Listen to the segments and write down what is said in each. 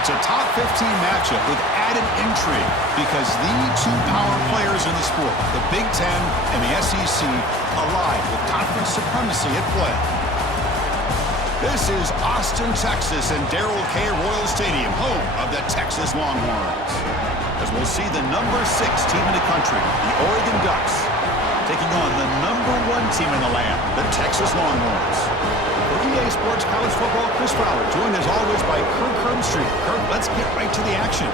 It's a top 15 matchup with added intrigue because the two power players in the sport, the Big Ten and the SEC, collide with conference supremacy at play. This is Austin, Texas, and Darrell K. Royal Stadium, home of the Texas Longhorns. As we'll see the number 6 team in the country, the Oregon Ducks, taking on the number 1 team in the land, the Texas Longhorns. For EA Sports College Football, Chris Fowler, joined as always by Kirk Herbstreit. Kirk, let's get right to the action.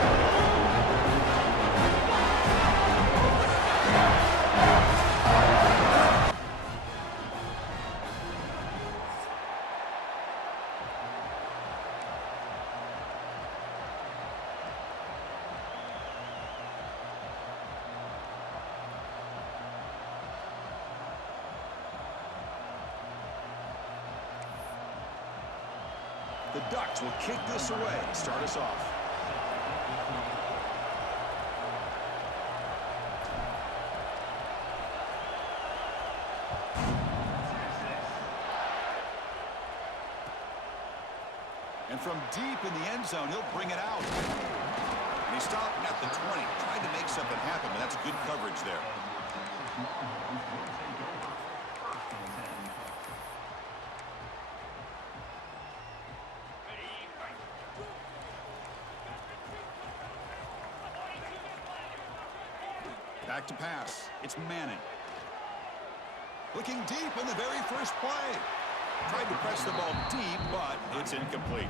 The Ducks will kick this away, start us off. And from deep in the end zone, he'll bring it out. And he stopped at the 20, tried to make something happen, but that's good coverage there. Back to pass. It's Manning. Looking deep in the very first play. Tried to press the ball deep, but it's incomplete.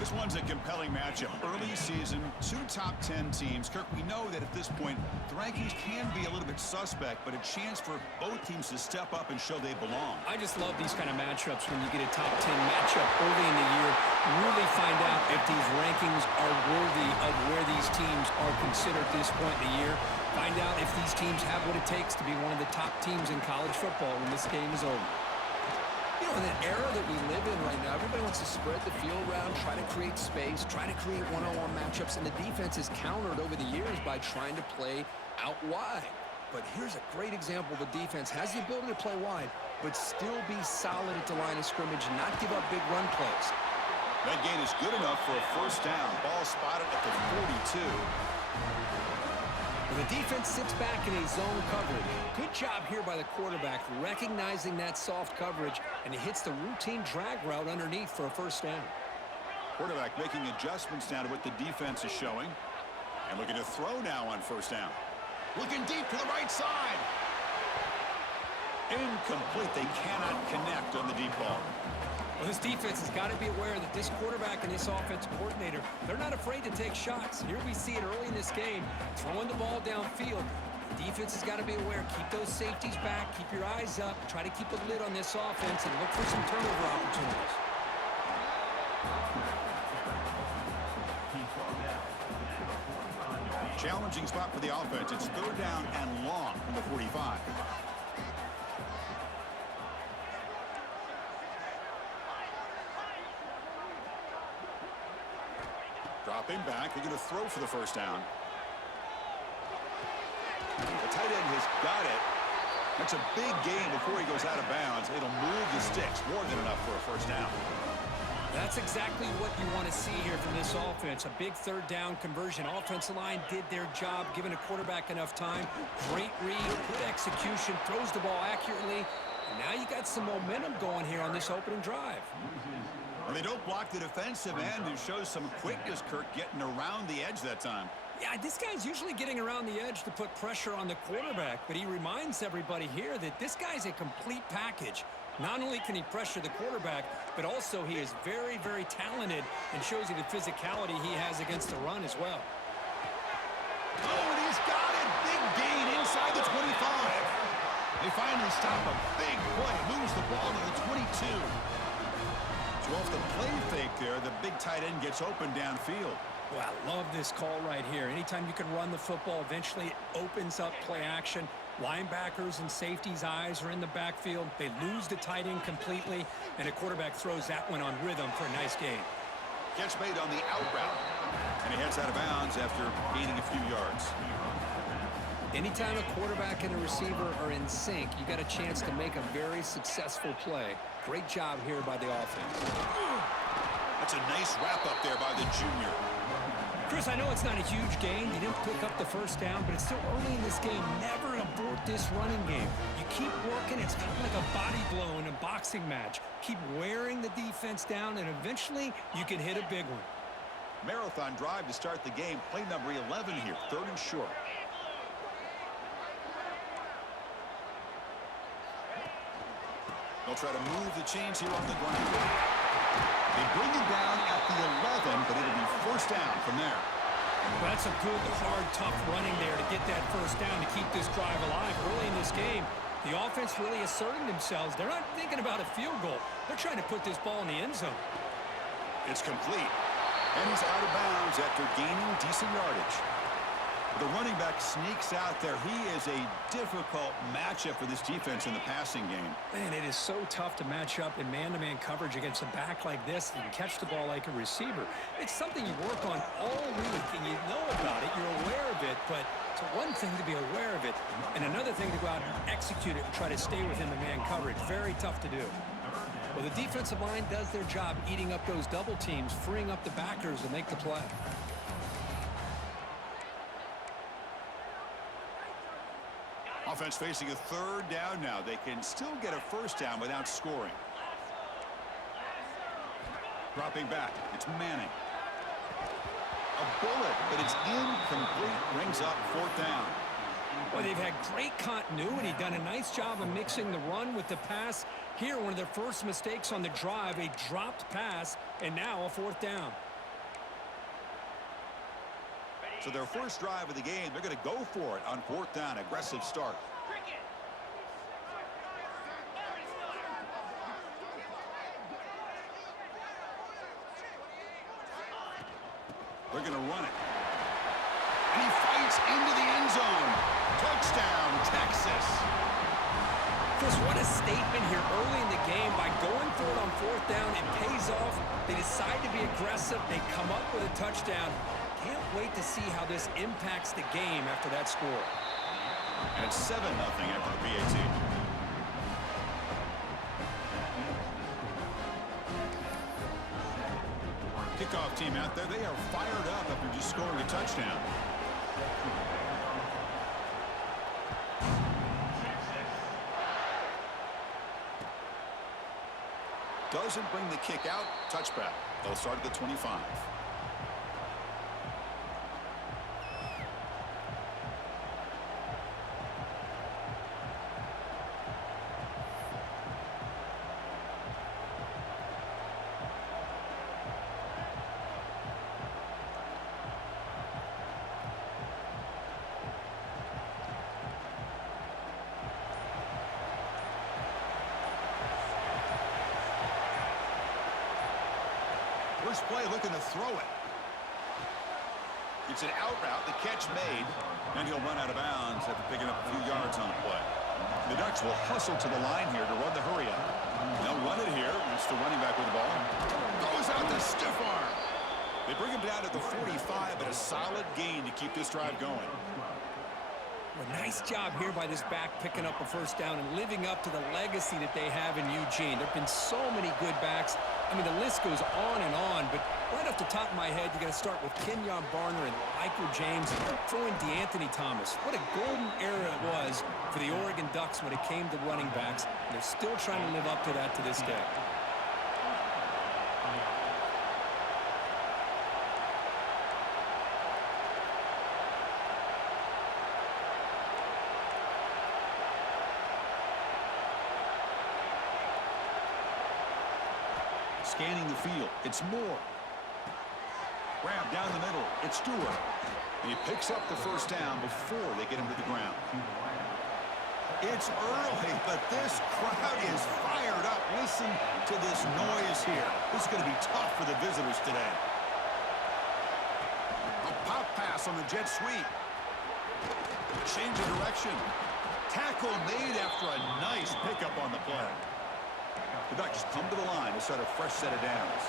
This one's a compelling matchup. Early season, 2 top 10 teams. Kirk, we know that at this point, the rankings can be a little bit suspect, but a chance for both teams to step up and show they belong. I just love these kind of matchups when you get a top 10 matchup early in the year. Really find out if these rankings are worthy of where these teams are considered at this point in the year. Find out if these teams have what it takes to be one of the top teams in college football when this game is over. You know, in the era that we live in right now, everybody wants to spread the field around, try to create space, try to create one-on-one matchups, and the defense is countered over the years by trying to play out wide. But here's a great example. The defense has the ability to play wide, but still be solid at the line of scrimmage, not give up big run plays. That gain is good enough for a first down. Ball spotted at the 42. The defense sits back in a zone coverage. Good job here by the quarterback, recognizing that soft coverage, and he hits the routine drag route underneath for a first down. Quarterback making adjustments now to what the defense is showing. And looking to throw now on first down. Looking deep to the right side. Incomplete. They cannot connect on the deep ball. Well, this defense has got to be aware that this quarterback and this offensive coordinator, they're not afraid to take shots. Here we see it early in this game, throwing the ball downfield. The defense has got to be aware. Keep those safeties back. Keep your eyes up. Try to keep a lid on this offense and look for some turnover opportunities. Challenging spot for the offense. It's third down and long from the 45. Dropping back, they're going to throw for the first down. The tight end has got it. That's a big gain before he goes out of bounds. It'll move the sticks, more than enough for a first down. That's exactly what you want to see here from this offense. A big third down conversion. Offensive line did their job, giving a quarterback enough time. Great read, good execution, throws the ball accurately. And now you got some momentum going here on this opening drive. And they don't block the defensive end, who shows some quickness, Kirk, getting around the edge that time. Yeah, this guy's usually getting around the edge to put pressure on the quarterback, but he reminds everybody here that this guy's a complete package. Not only can he pressure the quarterback, but also he is very, very talented and shows you the physicality he has against the run as well. Oh, and he's got it. Big gain inside the 25. They finally stop a big play. Moves the ball to the 22. So off the play fake there, the big tight end gets open downfield. Well, I love this call right here. Anytime you can run the football, eventually it opens up play action. Linebackers and safeties' eyes are in the backfield. They lose the tight end completely, and a quarterback throws that one on rhythm for a nice gain. Catch made on the out route. And he heads out of bounds after gaining a few yards. Anytime a quarterback and a receiver are in sync, you got a chance to make a very successful play. Great job here by the offense. That's That's a nice wrap-up there by the junior. Chris, I know it's not a huge gain. You didn't pick up the first down, but it's still early in this game. Never abort this running game. You keep working. It's kind of like a body blow in a boxing match. Keep wearing the defense down, and eventually you can hit a big one. Marathon drive to start the game. Play number 11 here, 3rd and short. They'll try to move the chains here on the ground. They bring it down at the 11, but it'll be first down from there. Well, that's a good, hard, tough running there to get that first down to keep this drive alive early in this game. The offense really asserting themselves. They're not thinking about a field goal. They're trying to put this ball in the end zone. It's complete. And he's out of bounds after gaining decent yardage. The running back sneaks out there. He is a difficult matchup for this defense in the passing game. Man, it is so tough to match up in man-to-man coverage against a back like this that can catch the ball like a receiver. It's something you work on all week, and you know about it. You're aware of it, but it's one thing to be aware of it, and another thing to go out and execute it and try to stay within the man coverage. Very tough to do. Well, the defensive line does their job eating up those double teams, freeing up the backers to make the play. Offense facing a 3rd down now. They can still get a first down without scoring. Dropping back. It's Manning. A bullet, but it's incomplete. Brings up 4th down. Well, they've had great continuity, done a nice job of mixing the run with the pass. Here, one of their first mistakes on the drive, a dropped pass, and now a 4th down. So their first drive of the game, they're going to go for it on 4th down. Aggressive start. They're going to run it. And he fights into the end zone. Touchdown, Texas. Chris, what a statement here early in the game. By going for it on 4th down, it pays off. They decide to be aggressive. They come up with a touchdown. Can't wait to see how this impacts the game after that score. And it's 7-0 after the PAT. Kickoff team out there. They are fired up after just scoring a touchdown. Doesn't bring the kick out. Touchback. They'll start at the 25. First play looking to throw it. It's an out route, the catch made, and he'll run out of bounds after picking up a few yards on the play. The Ducks will hustle to the line here to run the hurry up. They'll run it here. It's the running back with the ball. Goes out the stiff arm. They bring him down at the 45, but a solid gain to keep this drive going. Well, nice job here by this back picking up a first down and living up to the legacy that they have in Eugene. There have been so many good backs. I mean, the list goes on and on, but right off the top of my head, you got to start with Kenyon Barner and Michael James, throw in DeAnthony Thomas. What a golden era it was for the Oregon Ducks when it came to running backs. And they're still trying to live up to that to this day. Scanning the field. It's Moore. Grab down the middle. It's Stewart. He picks up the first down before they get him to the ground. It's early, but this crowd is fired up. Listen to this noise here. This is going to be tough for the visitors today. A pop pass on the jet sweep. Change of direction. Tackle made after a nice pickup on the play. The Ducks come to the line to start a fresh set of downs.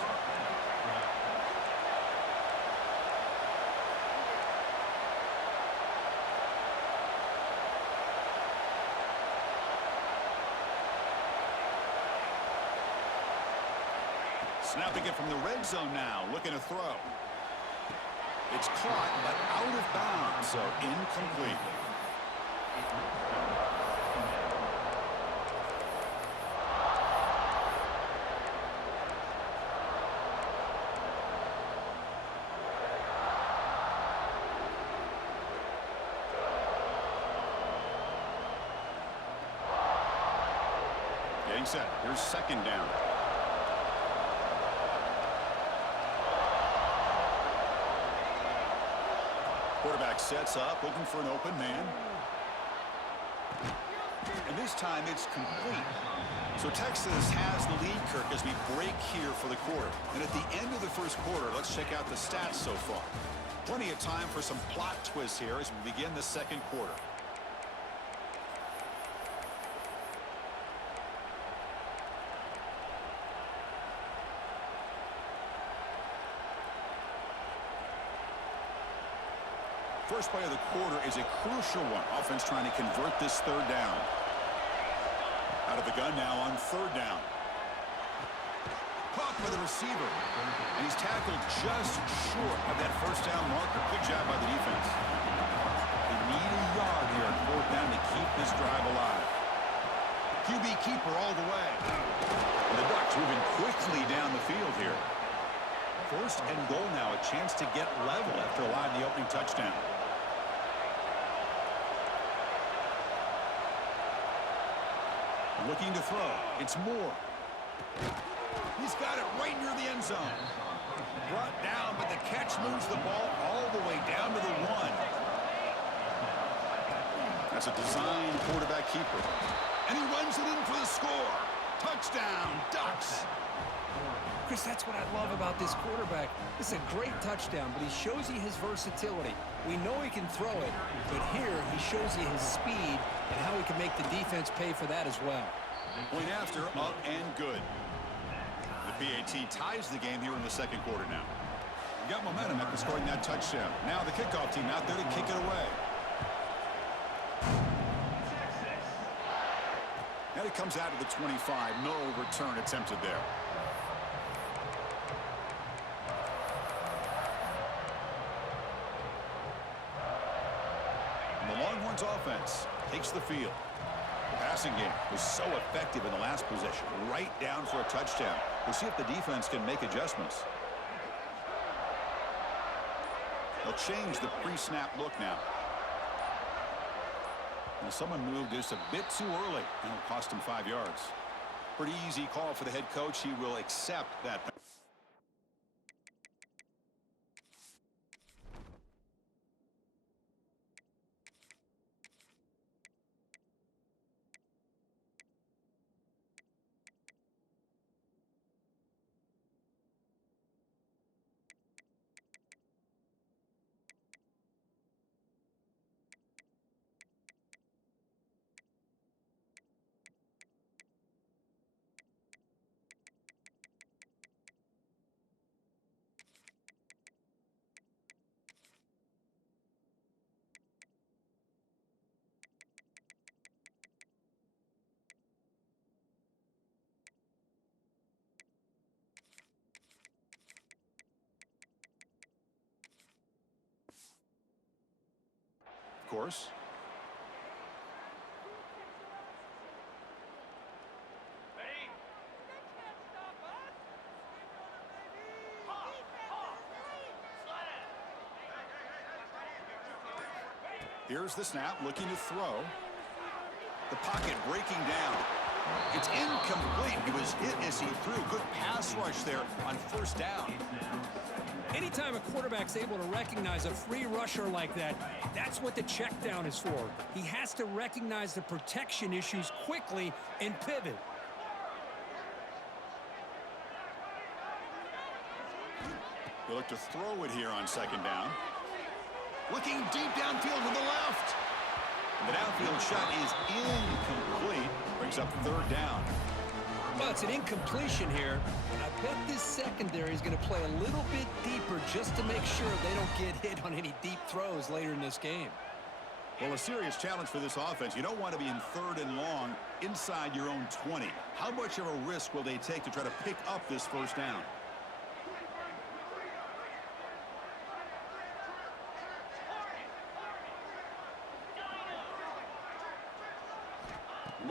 Snapping it from the red zone now, looking to throw. It's caught, but out of bounds, so incomplete. Getting set. Here's second down. Quarterback sets up, looking for an open man. And this time it's complete. So Texas has the lead, Kirk, as we break here for the quarter. And at the end of the first quarter, let's check out the stats so far. Plenty of time for some plot twists here as we begin the second quarter. First play of the quarter is a crucial one. Offense trying to convert this third down. Out of the gun now on third down. Caught by the receiver. And he's tackled just short of that first down marker. Good job by the defense. They need a yard here on fourth down to keep this drive alive. QB keeper all the way. And the Ducks moving quickly down the field here. First and goal now. A chance to get level after allowing the opening touchdown. Looking to throw. It's Moore. He's got it right near the end zone. Brought down, but the catch moves the ball all the way down to the 1. That's a design quarterback keeper. And he runs it in for the score. Touchdown, Ducks. Chris, that's what I love about this quarterback. It's a great touchdown, but he shows you his versatility. We know he can throw it, but here he shows you his speed and how he can make the defense pay for that as well. Point after, up and good. The PAT ties the game here in the second quarter now. We got momentum after scoring that touchdown. Now the kickoff team out there to kick it away. And it comes out to the 25. No return attempted there. And the Longhorns offense takes the field. The passing game was so effective in the last possession. Right down for a touchdown. We'll see if the defense can make adjustments. They'll change the pre-snap look now. And someone moved just a bit too early. It'll cost him 5 yards. Pretty easy call for the head coach. He will accept that. Course. Here's the snap, looking to throw. The pocket breaking down. It's incomplete. He was hit as he threw. Good pass rush there on first down. Anytime a quarterback's able to recognize a free rusher like that, that's what the check down is for. He has to recognize the protection issues quickly and pivot. They look to throw it here on second down. Looking deep downfield to the left. The downfield shot is incomplete. Brings up third down. Well, it's an incompletion here. And I bet this secondary is going to play a little bit deeper just to make sure they don't get hit on any deep throws later in this game. Well, a serious challenge for this offense. You don't want to be in third and long inside your own 20. How much of a risk will they take to try to pick up this first down?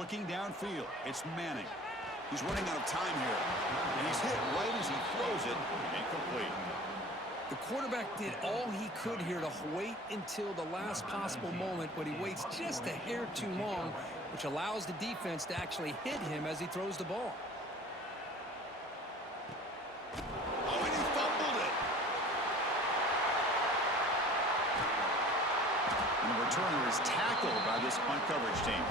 looking downfield. It's Manning. He's running out of time here. And he's hit right as he throws it. Incomplete. The quarterback did all he could here to wait until the last possible moment, but he waits just a hair too long, which allows the defense to actually hit him as he throws the ball. Oh, and he fumbled it. And the returner is tackled by this punt coverage team.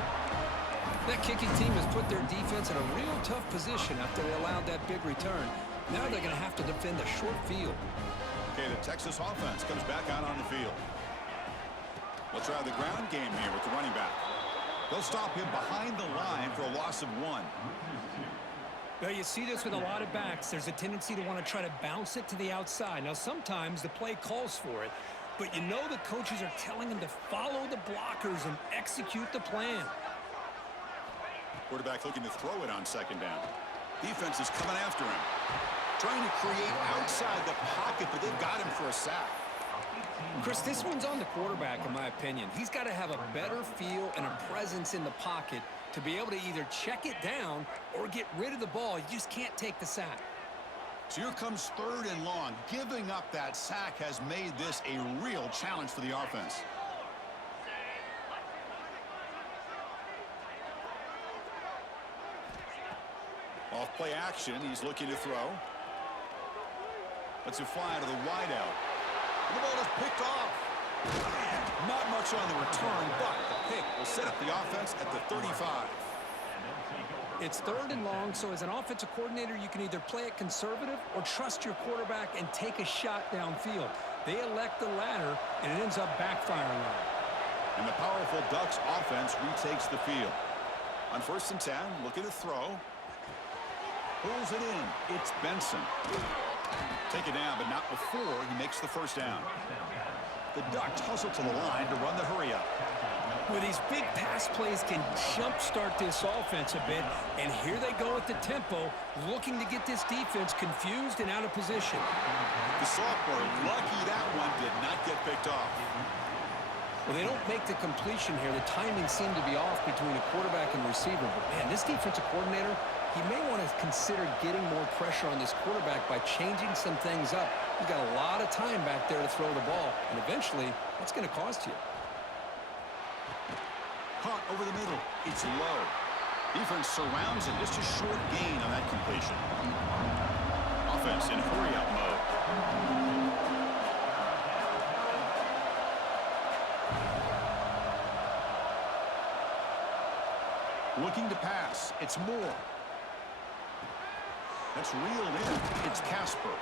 That kicking team has put their defense in a real tough position after they allowed that big return. Now they're going to have to defend a short field. Okay, the Texas offense comes back out on the field. Let's try the ground game here with the running back. They'll stop him behind the line for a loss of 1. Well, you see this with a lot of backs. There's a tendency to want to try to bounce it to the outside. Now, sometimes the play calls for it, but you know the coaches are telling them to follow the blockers and execute the plan. Quarterback looking to throw it on second down. Defense is coming after him. Trying to create outside the pocket, but they've got him for a sack. Chris, this one's on the quarterback, in my opinion. He's got to have a better feel and a presence in the pocket to be able to either check it down or get rid of the ball. You just can't take the sack. So here comes 3rd and long. Giving up that sack has made this a real challenge for the offense. Off play action, he's looking to throw. Lets it fly to the wideout. And the ball is picked off. Not much on the return, but the pick will set up the offense at the 35. It's 3rd and long, so as an offensive coordinator, you can either play it conservative or trust your quarterback and take a shot downfield. They elect the latter, and it ends up backfiring on them. And the powerful Ducks offense retakes the field. On 1st and 10, looking to throw. Pulls it in. It's Benson. Take it down, but not before he makes the first down. The Ducks hustle to the line to run the hurry up. Well, these big pass plays can jumpstart this offense a bit, and here they go at the tempo, looking to get this defense confused and out of position. The sophomore, lucky that one did not get picked off. Well, they don't make the completion here. The timing seemed to be off between a quarterback and receiver. But, man, this defensive coordinator, he may want to consider getting more pressure on this quarterback by changing some things up. He's got a lot of time back there to throw the ball, and eventually, that's going to cost you. Caught over the middle. It's low. Defense surrounds him. Just a short gain on that completion. Offense in hurry-up mode. Looking to pass. It's Moore. That's reeled in. It's Casper.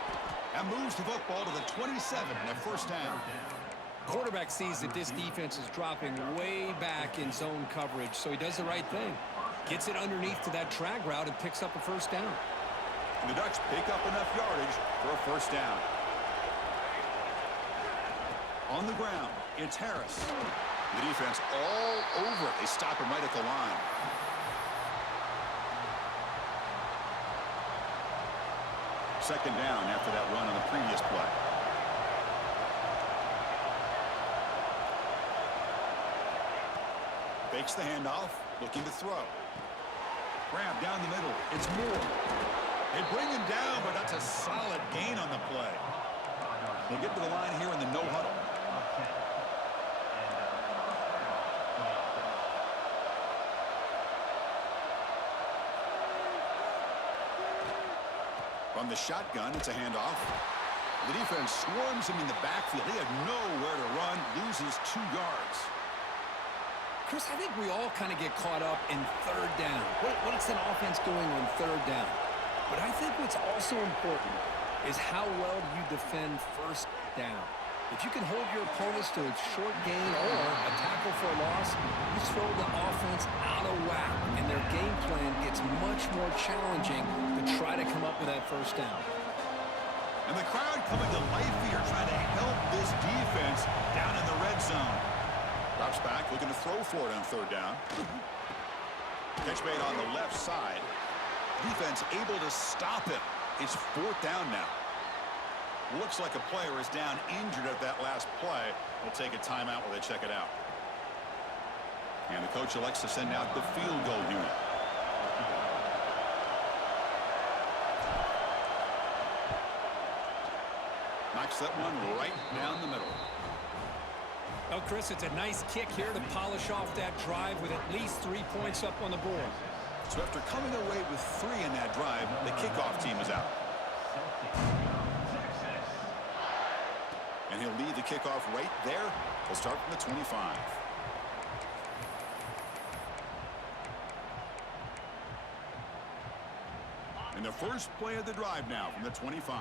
That moves the football to the 27 and a first down. Quarterback sees that this defense is dropping way back in zone coverage, so he does the right thing. Gets it underneath to that drag route and picks up a first down. And the Ducks pick up enough yardage for a first down. On the ground, it's Harris. The defense all over it. They stop him right at the line. Second down after that run on the previous play. Fakes the handoff, looking to throw. Grab down the middle. It's Moore. They bring him down, but that's a solid gain on the play. They'll get to the line here in the no huddle. From the shotgun, it's a handoff. The defense swarms him in the backfield. He had nowhere to run, loses 2 yards. Chris, I think we all kind of get caught up in third down. What's an offense doing on third down? But I think what's also important is how well you defend first down. If you can hold your opponents to a short gain or a tackle for a loss, you throw the offense out of whack, and their game plan gets much more challenging to try to come up with that first down. And the crowd coming to life here, trying to help this defense down in the red zone. Drops back, looking to throw for it on third down. Catch made on the left side. Defense able to stop him. It's 4th down now. Looks like a player is down injured at that last play. We'll take a timeout while they check it out. And the coach elects to send out the field goal unit. Knocks that one right down the middle. Well, Chris, it's a nice kick here to polish off that drive with at least 3 points up on the board. So after coming away with 3 in that drive, the kickoff team is out. And he'll lead the kickoff right there. He'll start from the 25. And the first play of the drive now from the 25.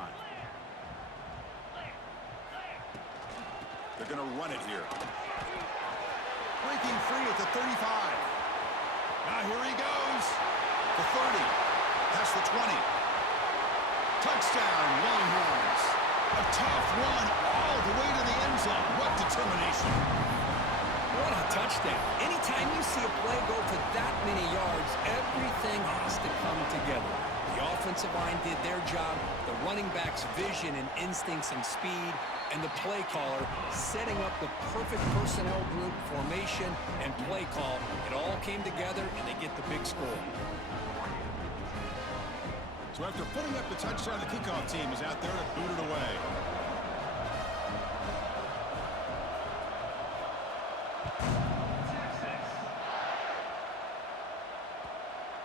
They're going to run it here. Breaking free at the 35. Now here he goes. The 30. Past the 20. Touchdown, Longhorns. A tough run all the way to the end zone. What determination. What a touchdown. Anytime you see a play go for that many yards, everything has to come together. The offensive line did their job, the running back's vision and instincts and speed, and the play caller setting up the perfect personnel group, formation, and play call. It all came together, and they get the big score. So after putting up the touchdown, the kickoff team is out there to boot it away.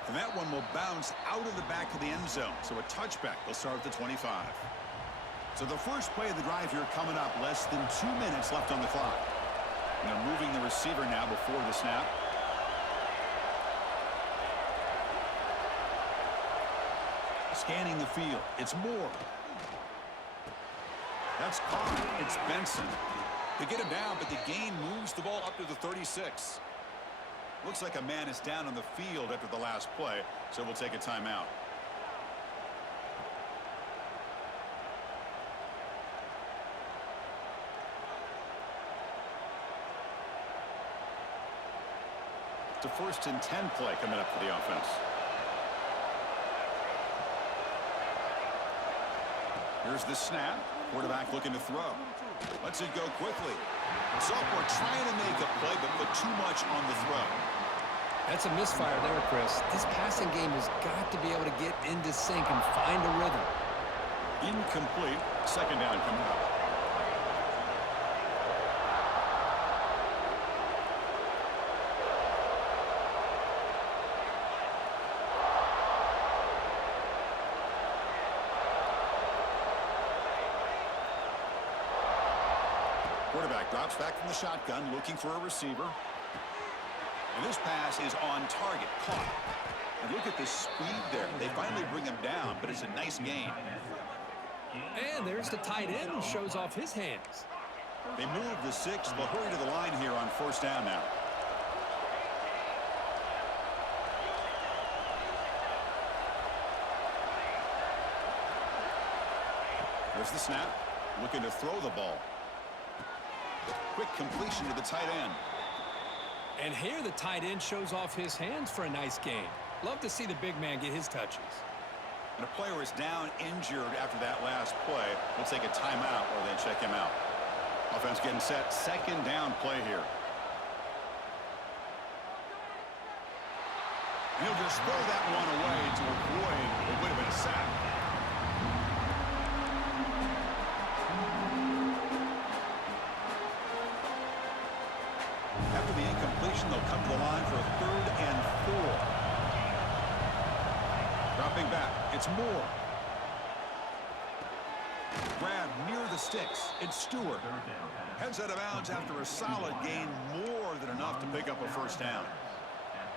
And that one will bounce out of the back of the end zone. So a touchback will start at the 25. So the first play of the drive here coming up, less than 2 minutes left on the clock. And they're moving the receiver now before the snap. Scanning the field. It's Moore. That's caught. It's Benson. They get him down, but the gain moves the ball up to the 36. Looks like a man is down on the field after the last play, so we'll take a timeout. It's a 1st and 10 play coming up for the offense. Here's the snap. Quarterback looking to throw. Lets it go quickly. Sophomore trying to make a play, but put too much on the throw. That's a misfire there, Chris. This passing game has got to be able to get into sync and find a rhythm. Incomplete. 2nd down coming up. Quarterback drops back from the shotgun, looking for a receiver. And this pass is on target, caught. And look at the speed there. They finally bring him down, but it's a nice gain. And there's the tight end who shows off his hands. They move the 6. They'll hurry to the line here on 1st down now. There's the snap. Looking to throw the ball. Quick completion to the tight end. And here the tight end shows off his hands for a nice game. Love to see the big man get his touches. And a player is down injured after that last play. We'll take a timeout or then check him out. Offense getting set. 2nd down play here. And he'll just throw that one away to avoid what would have been a sack. After the incompletion, they'll come to the line for a 3rd and 4. Dropping back, it's Moore. Grab near the sticks, it's Stewart. Heads out of bounds after a solid gain, more than enough to pick up a 1st down.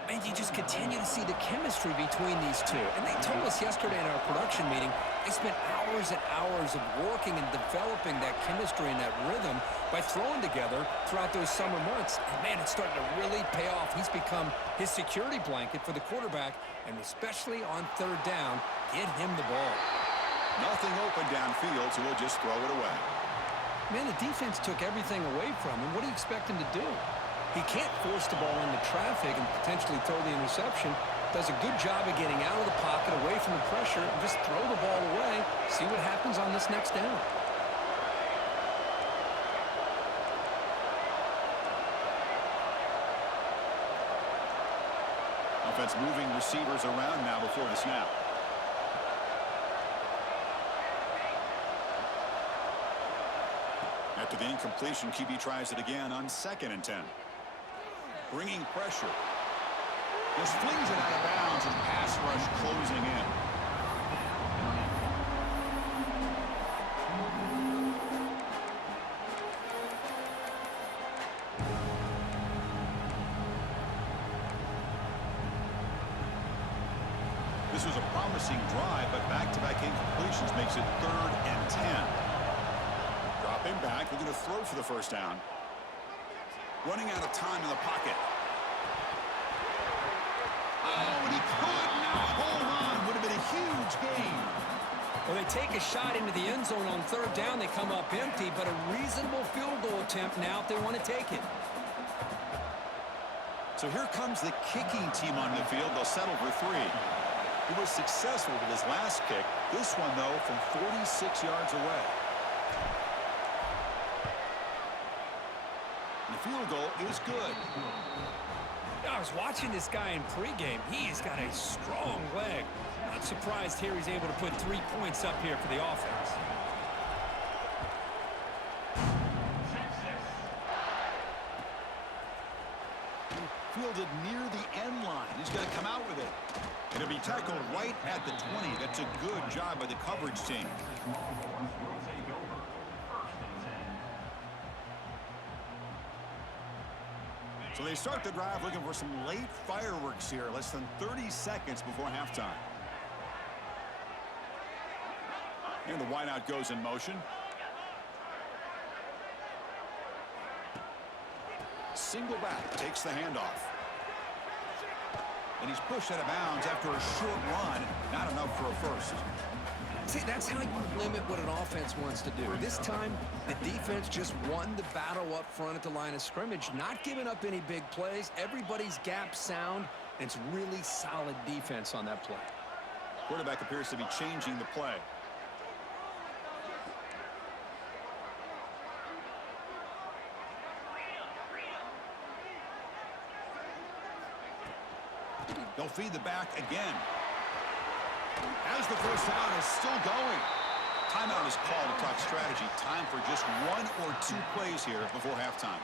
And you just continue to see the chemistry between these two. And they told us yesterday in our production meeting, they spent hours and hours of working and developing that chemistry and that rhythm by throwing together throughout those summer months. And man, it's starting to really pay off. He's become his security blanket for the quarterback, and especially on 3rd down, get him the ball. Nothing open downfield, so we'll just throw it away. Man, the defense took everything away from him. What do you expect him to do? He can't force the ball into traffic and potentially throw the interception. Does a good job of getting out of the pocket, away from the pressure, and just throw the ball away. See what happens on this next down. Offense moving receivers around now before the snap. After the incompletion, QB tries it again on 2nd and 10. Bringing pressure. Just flings it out of bounds and pass rush closing in. This was a promising drive, but back-to-back incompletions makes it 3rd and 10. Dropping back, looking to throw for the first down. Running out of time in the pocket. Oh, and he could not hold on. Would have been a huge gain. Well, they take a shot into the end zone on 3rd down. They come up empty, but a reasonable field goal attempt now if they want to take it. So here comes the kicking team on the field. They'll settle for 3. He was successful with his last kick. This one, though, from 46 yards away. The field goal is good. I was watching this guy in pregame. He's got a strong leg. Not surprised here he's able to put 3 points up here for the offense. Fielded near the end line. He's going to come out with it. It'll be tackled right at the 20. That's a good job by the coverage team. So they start the drive looking for some late fireworks here. Less than 30 seconds before halftime. And the wideout goes in motion. Single back takes the handoff. And he's pushed out of bounds after a short run. Not enough for a first. See, that's how you limit what an offense wants to do. This time, the defense just won the battle up front at the line of scrimmage, not giving up any big plays. Everybody's gap sound, and it's really solid defense on that play. Quarterback appears to be changing the play. They'll feed the back again. As the first down is still going. Timeout is called to talk strategy. Time for just 1 or 2 plays here before halftime.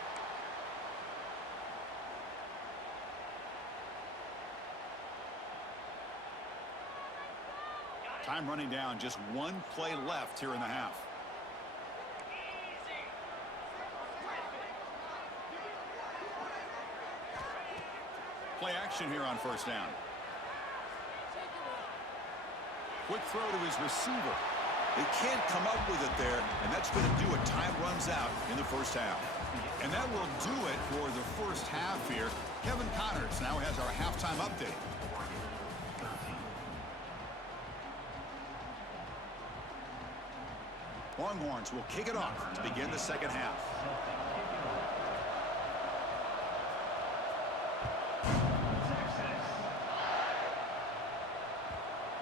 Time running down. Just 1 play left here in the half. Play action here on first down. Quick throw to his receiver. They can't come up with it there, and that's going to do it. Time runs out in the first half. And that will do it for the first half here. Kevin Connors now has our halftime update. Longhorns will kick it off to begin the second half.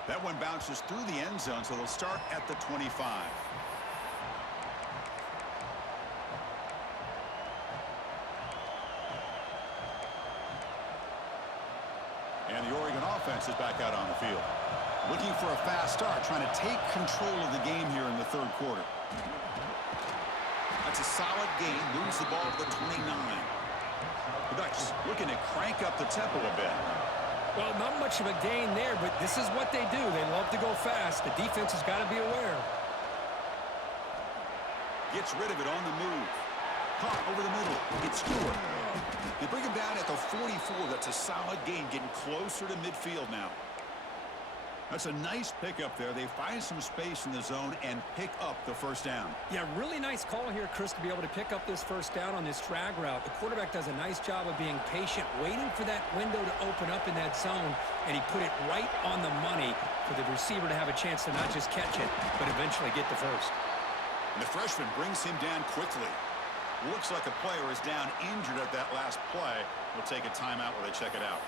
That one bounces through the end zone, so they'll start at the 25. And the Oregon offense is back out on the field. Looking for a fast start, trying to take control of the game here in the 3rd quarter. That's a solid gain, moves the ball to the 29. The Ducks looking to crank up the tempo a bit. Well, not much of a gain there, but this is what they do. They love to go fast. The defense has got to be aware. Gets rid of it on the move. Caught over the middle. It's Stewart. They bring him down at the 44. That's a solid gain, getting closer to midfield now. That's a nice pickup there. They find some space in the zone and pick up the first down. Yeah, really nice call here, Chris, to be able to pick up this first down on this drag route. The quarterback does a nice job of being patient, waiting for that window to open up in that zone, and he put it right on the money for the receiver to have a chance to not just catch it, but eventually get the first. And the freshman brings him down quickly. Looks like a player is down injured at that last play. We'll take a timeout while they check it out.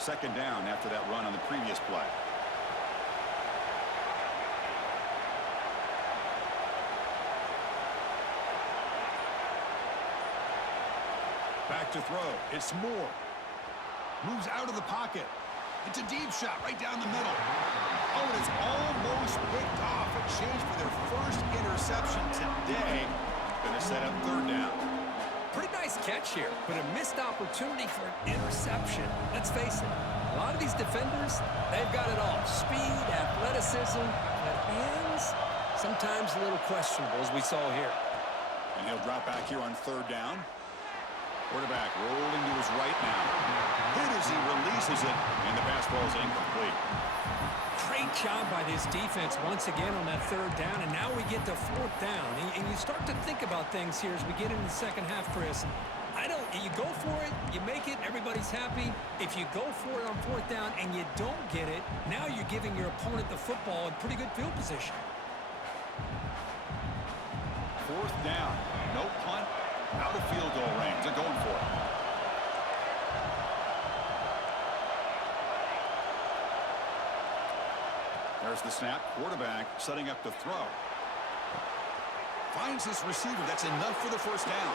Second down after that run on the previous play. Back to throw. It's Moore. Moves out of the pocket. It's a deep shot right down the middle. Oh, and it's almost picked off. A chance for their first interception today. Going to set up third down. Pretty nice catch here, but a missed opportunity for an interception. Let's face it, a lot of these defenders, they've got it all. Speed, athleticism, but hands, sometimes a little questionable, as we saw here. And he'll drop back here on third down. Quarterback rolling to his right now. Hit as he releases it, and the pass ball is incomplete. Great job by this defense once again on that third down, and now we get to fourth down. And you start to think about things here as we get into the second half, Chris. You go for it, you make it, everybody's happy. If you go for it on fourth down and you don't get it, now you're giving your opponent the football in pretty good field position. Fourth down. No punt. Out of field goal range. They're going for it. There's the snap. Quarterback setting up to throw. Finds this receiver. That's enough for the first down.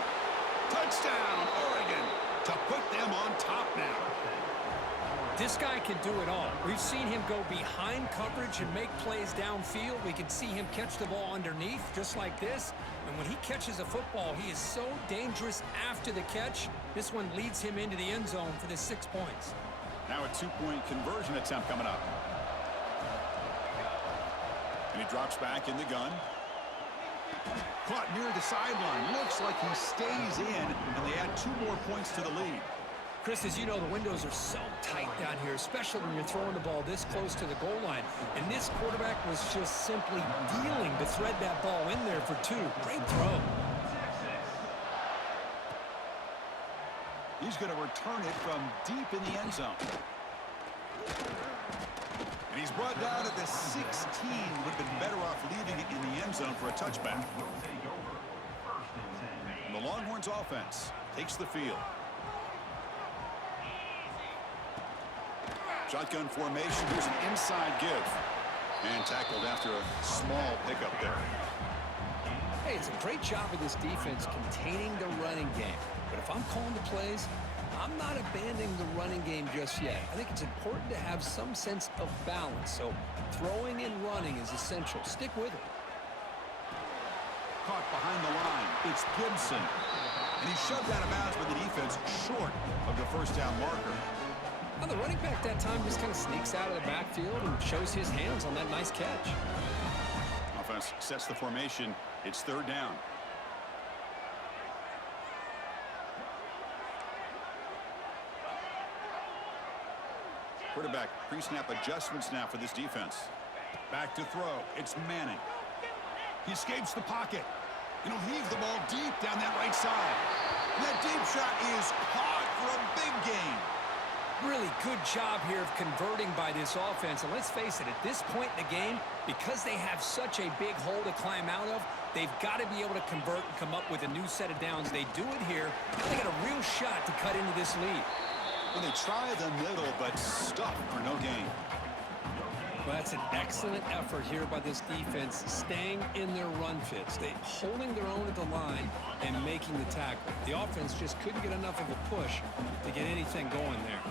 Touchdown, Oregon, to put them on top now. This guy can do it all. We've seen him go behind coverage and make plays downfield. We can see him catch the ball underneath, just like this. And when he catches a football, he is so dangerous after the catch. This one leads him into the end zone for the 6 points. Now a two-point conversion attempt coming up. And he drops back in the gun. Caught near the sideline. Looks like he stays in, and they add 2 more points to the lead. Chris, as you know, the windows are so tight down here, especially when you're throwing the ball this close to the goal line. And this quarterback was just simply dealing to thread that ball in there for 2. Great throw. He's going to return it from deep in the end zone. And he's brought down at the 16. Would have been better off leaving it in the end zone for a touchback. And the Longhorns offense takes the field. Shotgun formation. Here's an inside give. And tackled after a small pickup there. Hey, it's a great job of this defense containing the running game. But if I'm calling the plays, I'm not abandoning the running game just yet. I think it's important to have some sense of balance. So throwing and running is essential. Stick with it. Caught behind the line. It's Gibson. And he's shoved out of bounds by the defense short of the first down marker. Now the running back that time just kind of sneaks out of the backfield and shows his hands on that nice catch. Offense sets the formation. It's third down. Quarterback pre-snap adjustments now for this defense. Back to throw. It's Manning. He escapes the pocket. And he'll heave the ball deep down that right side. And that deep shot is caught for a big gain. Really good job here of converting by this offense. And let's face it, at this point in the game, because they have such a big hole to climb out of, they've got to be able to convert and come up with a new set of downs. They do it here. Now they got a real shot to cut into this lead. Well, they try the middle, but stuff for no gain. Well, that's an excellent effort here by this defense, staying in their run fits. They holding their own at the line and making the tackle. The offense just couldn't get enough of a push to get anything going there.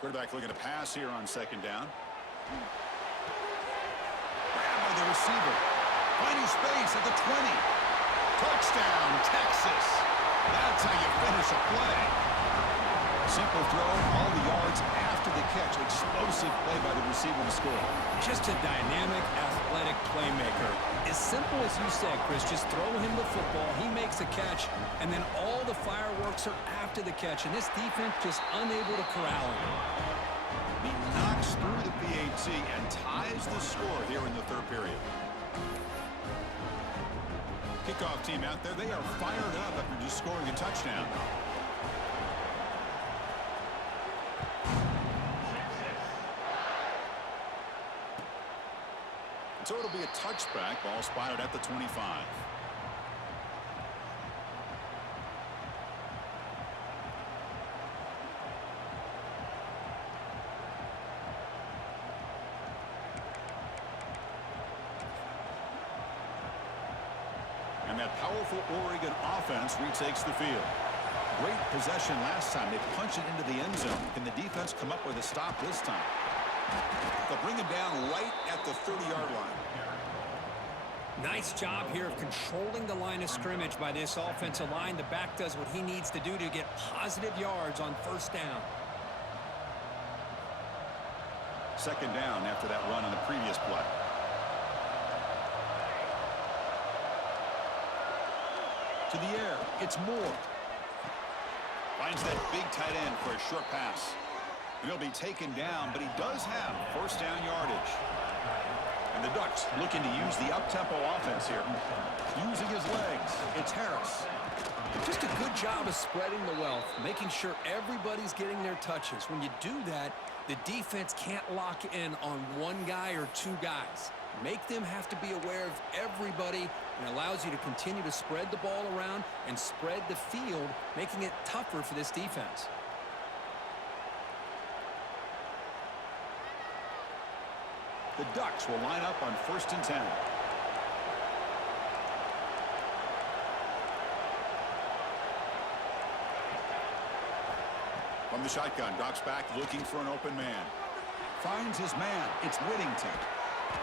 Quarterback looking to pass here on second down. Grabbed by the receiver. Finding space at the 20. Touchdown, Texas. That's how you finish a play. Simple throw, all the yards after the catch. Explosive play by the receiver to score. Just a dynamic, athletic playmaker. As simple as you said, Chris, just throw him the football, he makes a catch, and then all the fireworks are after the catch, and this defense just unable to corral him. He knocks through the PAT and ties the score here in the third period. Kickoff team out there, they are fired up after just scoring a touchdown. So it'll be a touchback. Ball spotted at the 25. And that powerful Oregon offense retakes the field. Great possession last time. They punch it into the end zone. Can the defense come up with a stop this time? They'll bring him down right at the 30-yard line. Nice job here of controlling the line of scrimmage by this offensive line. The back does what he needs to do to get positive yards on first down. Second down after that run on the previous play. To the air, it's Moore. Finds that big tight end for a short pass. And he'll be taken down, but he does have first down yardage. And the Ducks looking to use the up-tempo offense here. Using his legs, it's Harris. Just a good job of spreading the wealth, making sure everybody's getting their touches. When you do that, the defense can't lock in on one guy or two guys. Make them have to be aware of everybody, and allows you to continue to spread the ball around and spread the field, making it tougher for this defense. The Ducks will line up on 1st and 10. From the shotgun, drops back looking for an open man. Finds his man. It's Whittington.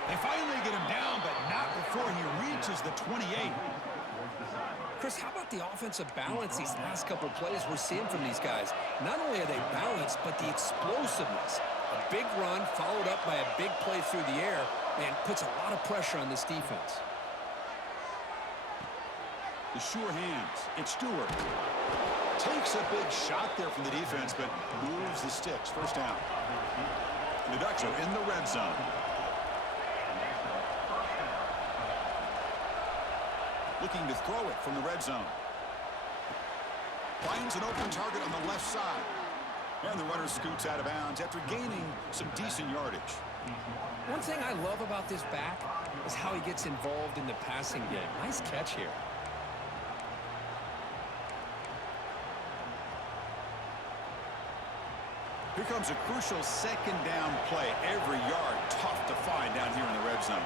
They finally get him down, but not before he reaches the 28. Chris, how about the offensive balance these last couple of plays we're seeing from these guys? Not only are they balanced, but the explosiveness. A big run followed up by a big play through the air, and puts a lot of pressure on this defense. The sure hands. It's Stewart. Takes a big shot there from the defense, but moves the sticks. First down. The Ducks are in the red zone. Looking to throw it from the red zone. Finds an open target on the left side. And the runner scoots out of bounds after gaining some decent yardage. One thing I love about this back is how he gets involved in the passing game. Nice catch here. Here comes a crucial second down play. Every yard tough to find down here in the red zone.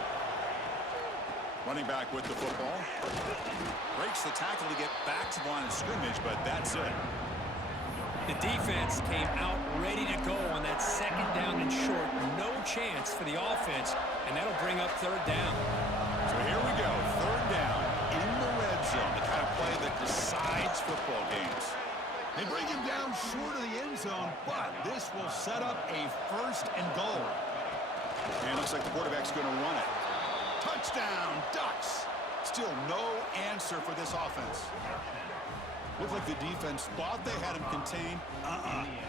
Running back with the football. Breaks the tackle to get back to the line of scrimmage, but that's it. The defense came out ready to go on that second down and short. No chance for the offense, and that'll bring up third down. So here we go, third down in the red zone, the kind of play that decides football games. They bring him down short of the end zone, but this will set up a first and goal. And looks like the quarterback's going to run it. Touchdown, Ducks. Still no answer for this offense. Looked like the defense thought they had him contained.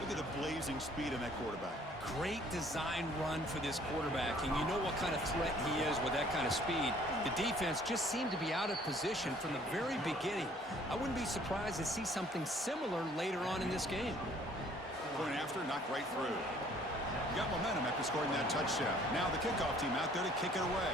Look at the blazing speed in that quarterback. Great design run for this quarterback, and you know what kind of threat he is with that kind of speed. The defense just seemed to be out of position from the very beginning. I wouldn't be surprised to see something similar later on in this game. Point after, knocked right through. You got momentum after scoring that touchdown. Now the kickoff team out there to kick it away.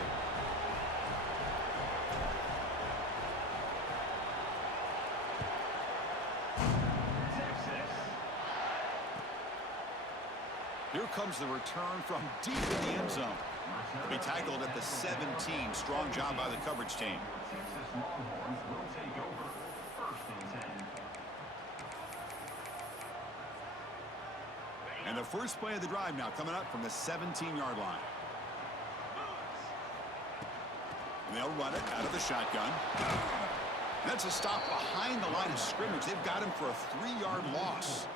Here comes the return from deep in the end zone. He'll be tackled at the 17. Strong job by the coverage team. And the first play of the drive now coming up from the 17-yard line. And they'll run it out of the shotgun. That's a stop behind the line of scrimmage. They've got him for a 3-yard loss.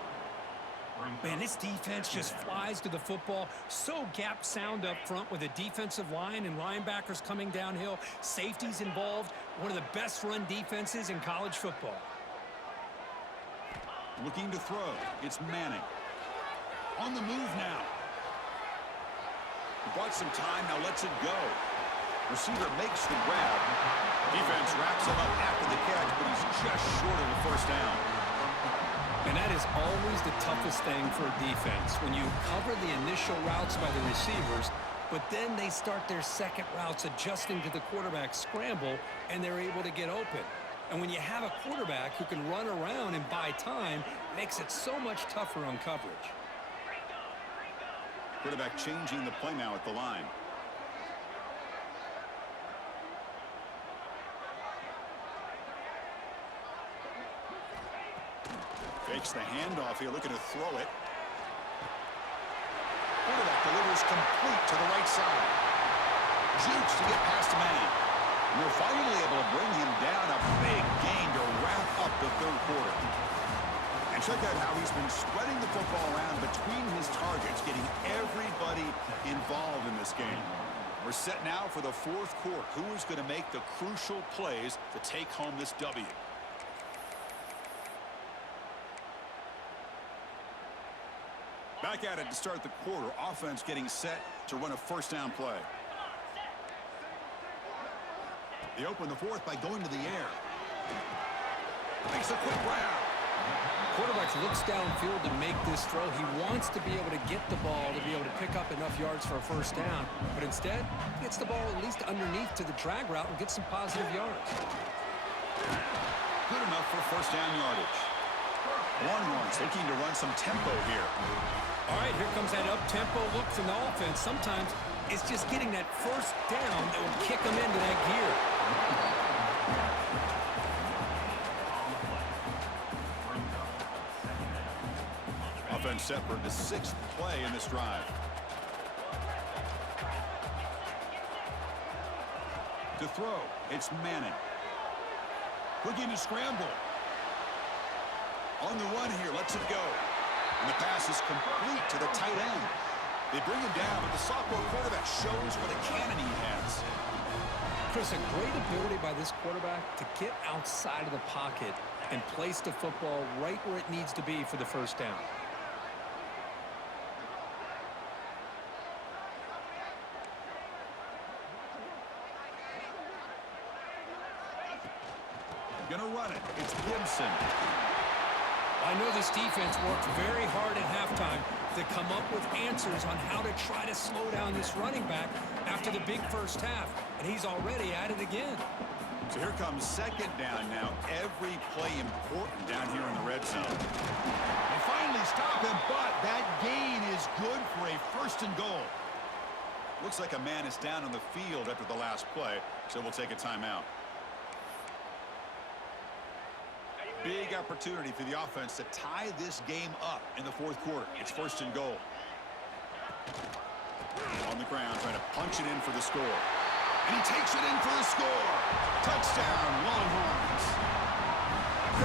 Man, this defense just flies to the football. So gap sound up front with a defensive line and linebackers coming downhill. Safeties involved. One of the best run defenses in college football. Looking to throw. It's Manning. On the move now. He bought some time, now lets it go. Receiver makes the grab. Defense wraps him up after the catch, but he's just short of the first down. And that is always the toughest thing for a defense, when you cover the initial routes by the receivers, but then they start their second routes adjusting to the quarterback's scramble, and they're able to get open. And when you have a quarterback who can run around and buy time, it makes it so much tougher on coverage. Quarterback changing the play now at the line. Fakes the handoff here, looking to throw it. Quarterback delivers complete to the right side. Jukes to get past the man. And they're finally able to bring him down. A big gain to wrap up the third quarter. And check out how he's been spreading the football around between his targets, getting everybody involved in this game. We're set now for the fourth quarter. Who is going to make the crucial plays to take home this W? Back at it to start the quarter. Offense getting set to run a first down play. They open the fourth by going to the air. Makes a quick round. Quarterback looks downfield to make this throw. He wants to be able to get the ball to be able to pick up enough yards for a first down. But instead, he gets the ball at least underneath to the drag route and gets some positive yards. Good enough for first down yardage. Longhorns looking to run some tempo here. All right, here comes that up-tempo look from the offense. Sometimes it's just getting that first down that will kick them into that gear. Offense set for the sixth play in this drive. To throw, it's Manning. Looking to scramble. On the run here, lets it go. And the pass is complete to the tight end. They bring him down, but the sophomore quarterback shows what a cannon he has. Chris, a great ability by this quarterback to get outside of the pocket and place the football right where it needs to be for the first down. Gonna run it. It's Gibson. I know this defense worked very hard at halftime to come up with answers on how to try to slow down this running back after the big first half, and he's already at it again. So here comes second down now. Every play important down here in the red zone. They finally stop him, but that gain is good for a first and goal. Looks like a man is down on the field after the last play, so we'll take a timeout. Big opportunity for the offense to tie this game up in the fourth quarter. It's first and goal. On the ground, trying to punch it in for the score. And he takes it in for the score. Touchdown, Longhorns.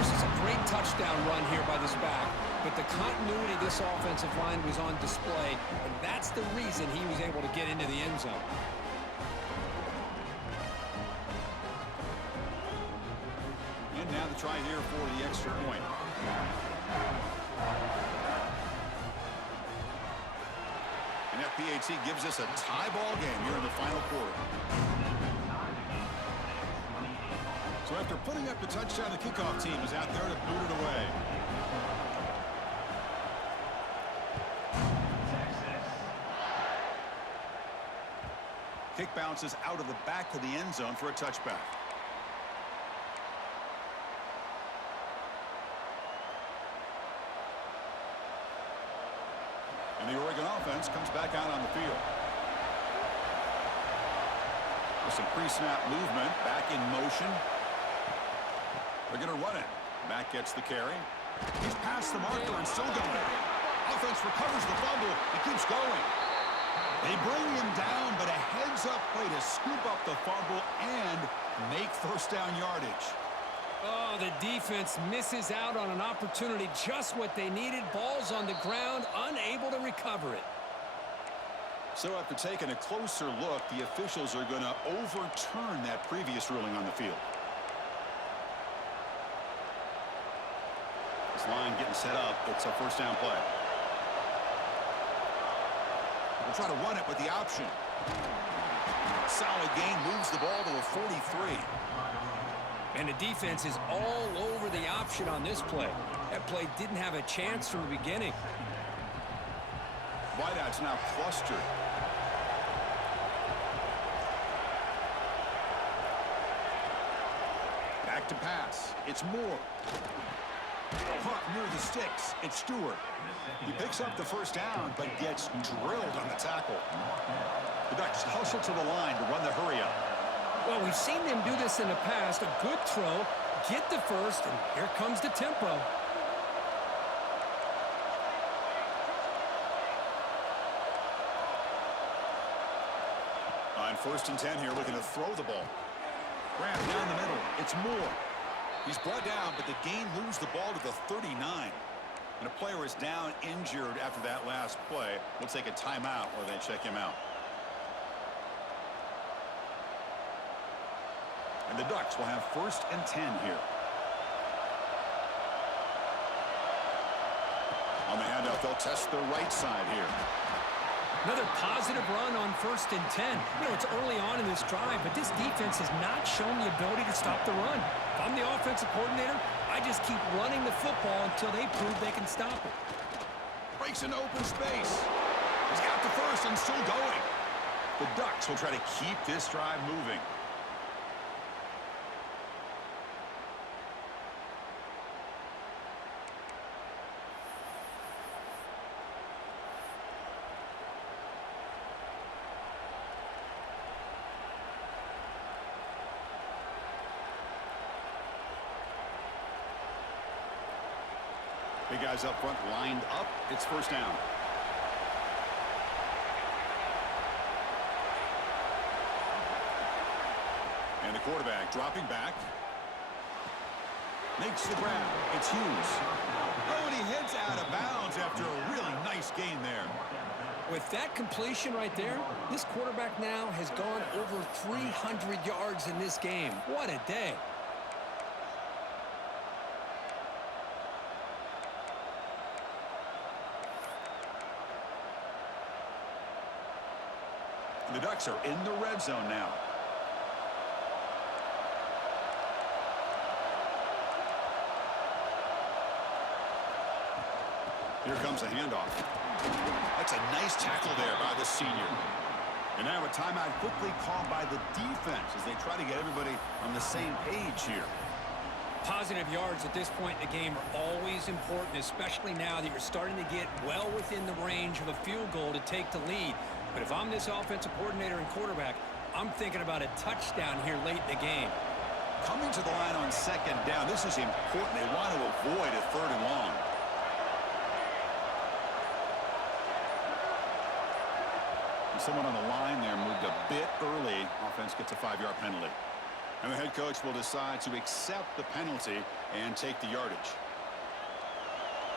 This is a great touchdown run here by this back, but the continuity of this offensive line was on display, and that's the reason he was able to get into the end zone. And now the try here for the extra point. And that PAT gives us a tie ball game here in the final quarter. So after putting up the touchdown, the kickoff team is out there to boot it away. Kick bounces out of the back of the end zone for a touchback. And the Oregon offense comes back out on the field. With some pre-snap movement, back in motion. They're going to run it. Matt gets the carry. He's past the marker and still going. Offense recovers the fumble and keeps going. They bring him down, but a heads-up play to scoop up the fumble and make first down yardage. Oh, the defense misses out on an opportunity, just what they needed. Ball's on the ground, unable to recover it. So after taking a closer look, the officials are going to overturn that previous ruling on the field. This line getting set up. It's a first down play. We'll try to run it with the option. Solid gain, moves the ball to a 43. And the defense is all over the option on this play. That play didn't have a chance from the beginning. Wideout's now clustered. Back to pass. It's Moore. Caught near the sticks. It's Stewart. He picks up the first down, but gets drilled on the tackle. The Ducks hustle to the line to run the hurry-up. Well, we've seen them do this in the past. A good throw, get the first, and here comes the tempo. On 1st and 10 here, looking to throw the ball. Grab down the middle. It's Moore. He's brought down, but the gain moves the ball to the 39. And a player is down injured after that last play. We'll take a timeout while they check him out. And the Ducks will have 1st and 10 here. On the handoff, they'll test the right side here. Another positive run on 1st and 10. You know, it's early on in this drive, but this defense has not shown the ability to stop the run. If I'm the offensive coordinator, I just keep running the football until they prove they can stop it. Breaks into open space. He's got the first and still going. The Ducks will try to keep this drive moving. Big guys up front lined up. It's 1st down. And the quarterback dropping back. Makes the grab. It's Hughes. Oh, and he heads out of bounds after a really nice gain there. With that completion right there, this quarterback now has gone over 300 yards in this game. What a day. The Ducks are in the red zone now. Here comes a handoff. That's a nice tackle there by the senior. And now a timeout quickly called by the defense as they try to get everybody on the same page here. Positive yards at this point in the game are always important, especially now that you're starting to get well within the range of a field goal to take the lead. But if I'm this offensive coordinator and quarterback, I'm thinking about a touchdown here late in the game. Coming to the line on 2nd down, this is important. They want to avoid a 3rd and long. And someone on the line there moved a bit early. Offense gets a 5-yard penalty. And the head coach will decide to accept the penalty and take the yardage.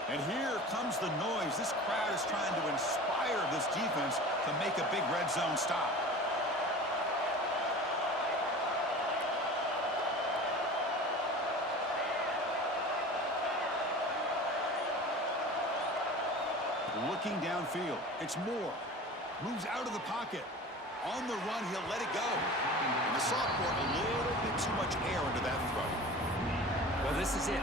And here comes the noise. This crowd is trying to inspire this defense to make a big red zone stop. Looking downfield. It's Moore. Moves out of the pocket. On the run, he'll let it go. And the sophomore, a little bit too much air into that throw. Well, this is it.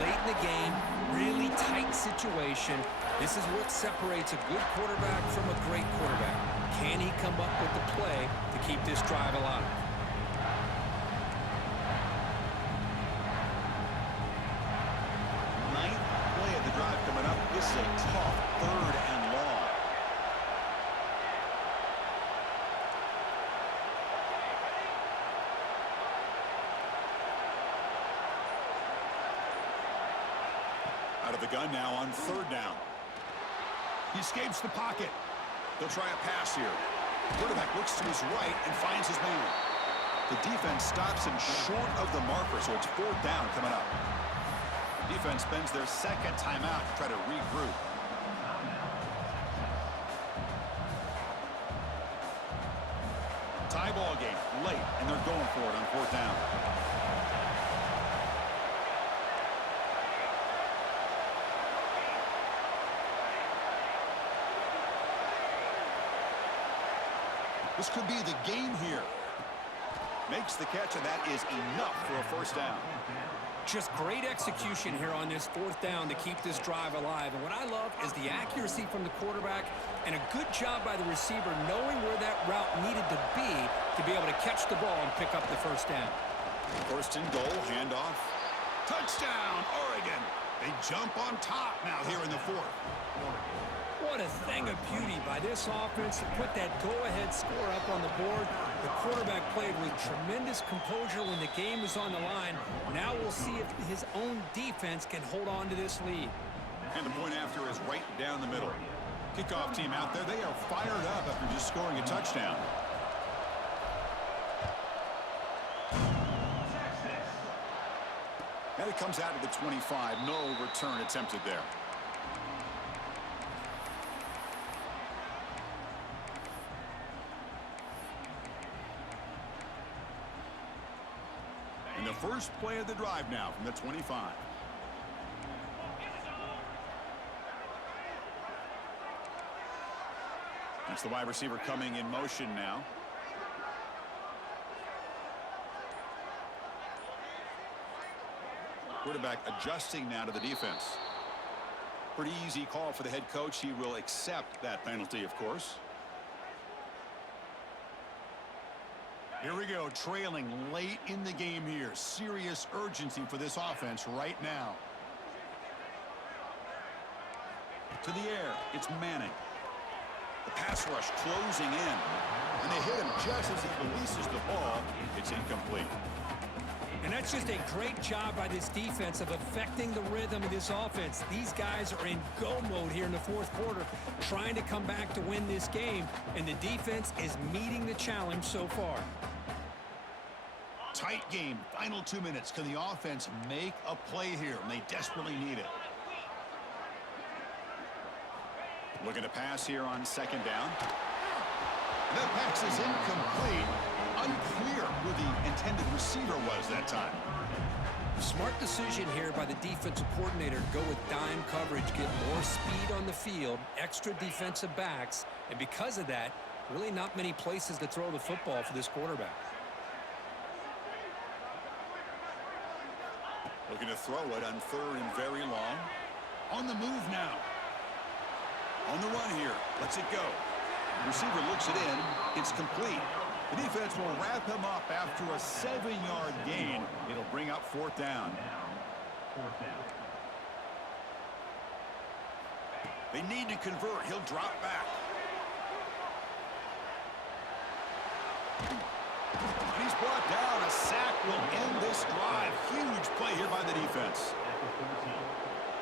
Late in the game, really tight situation. This is what separates a good quarterback from a great quarterback. Can he come up with the play to keep this drive alive? Ninth play of the drive coming up. This is a tough 3rd and long. Out of the gun now on 3rd down. He escapes the pocket. They'll try a pass here. Quarterback looks to his right and finds his man. The defense stops him short of the marker, so it's 4th down coming up. Defense spends their 2nd timeout to try to regroup. Tie ball game late, and they're going for it on 4th down. This could be the game here. Makes the catch, and that is enough for a 1st down. Just great execution here on this 4th down to keep this drive alive. And what I love is the accuracy from the quarterback and a good job by the receiver knowing where that route needed to be able to catch the ball and pick up the 1st down. 1st and goal, handoff. Touchdown, Oregon. They jump on top now here in the 4th. What a thing of beauty by this offense to put that go-ahead score up on the board. The quarterback played with tremendous composure when the game was on the line. Now we'll see if his own defense can hold on to this lead. And the point after is right down the middle. Kickoff team out there, they are fired up after just scoring a touchdown. And it comes out of the 25. No return attempted there. And the first play of the drive now from the 25. That's the wide receiver coming in motion now. Quarterback adjusting now to the defense. Pretty easy call for the head coach. He will accept that penalty, of course. Here we go, trailing late in the game here. Serious urgency for this offense right now. To the air, it's Manning. The pass rush closing in. And they hit him just as he releases the ball. It's incomplete. And that's just a great job by this defense of affecting the rhythm of this offense. These guys are in go mode here in the fourth quarter, trying to come back to win this game, and the defense is meeting the challenge so far. Tight game, final 2 minutes. Can the offense make a play here? And they desperately need it. Looking to pass here on second down. That pass is incomplete. Unclear who the intended receiver was that time. Smart decision here by the defensive coordinator to go with dime coverage, get more speed on the field, extra defensive backs, and because of that, really not many places to throw the football for this quarterback. Looking to throw it on third and very long. On the move now. On the run here. Lets it go. The receiver looks it in. It's complete. The defense will wrap him up after a 7-yard gain. It'll bring up fourth down. They need to convert. He'll drop back. And he's brought down. A sack will end this drive. Huge play here by the defense.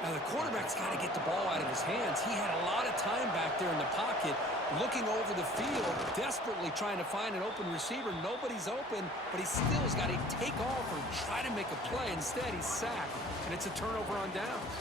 Now, the quarterback's got to get the ball out of his hands. He had a lot of time back there in the pocket, looking over the field, desperately trying to find an open receiver. Nobody's open, but he still has got to take off or try to make a play. Instead, he's sacked, and it's a turnover on downs.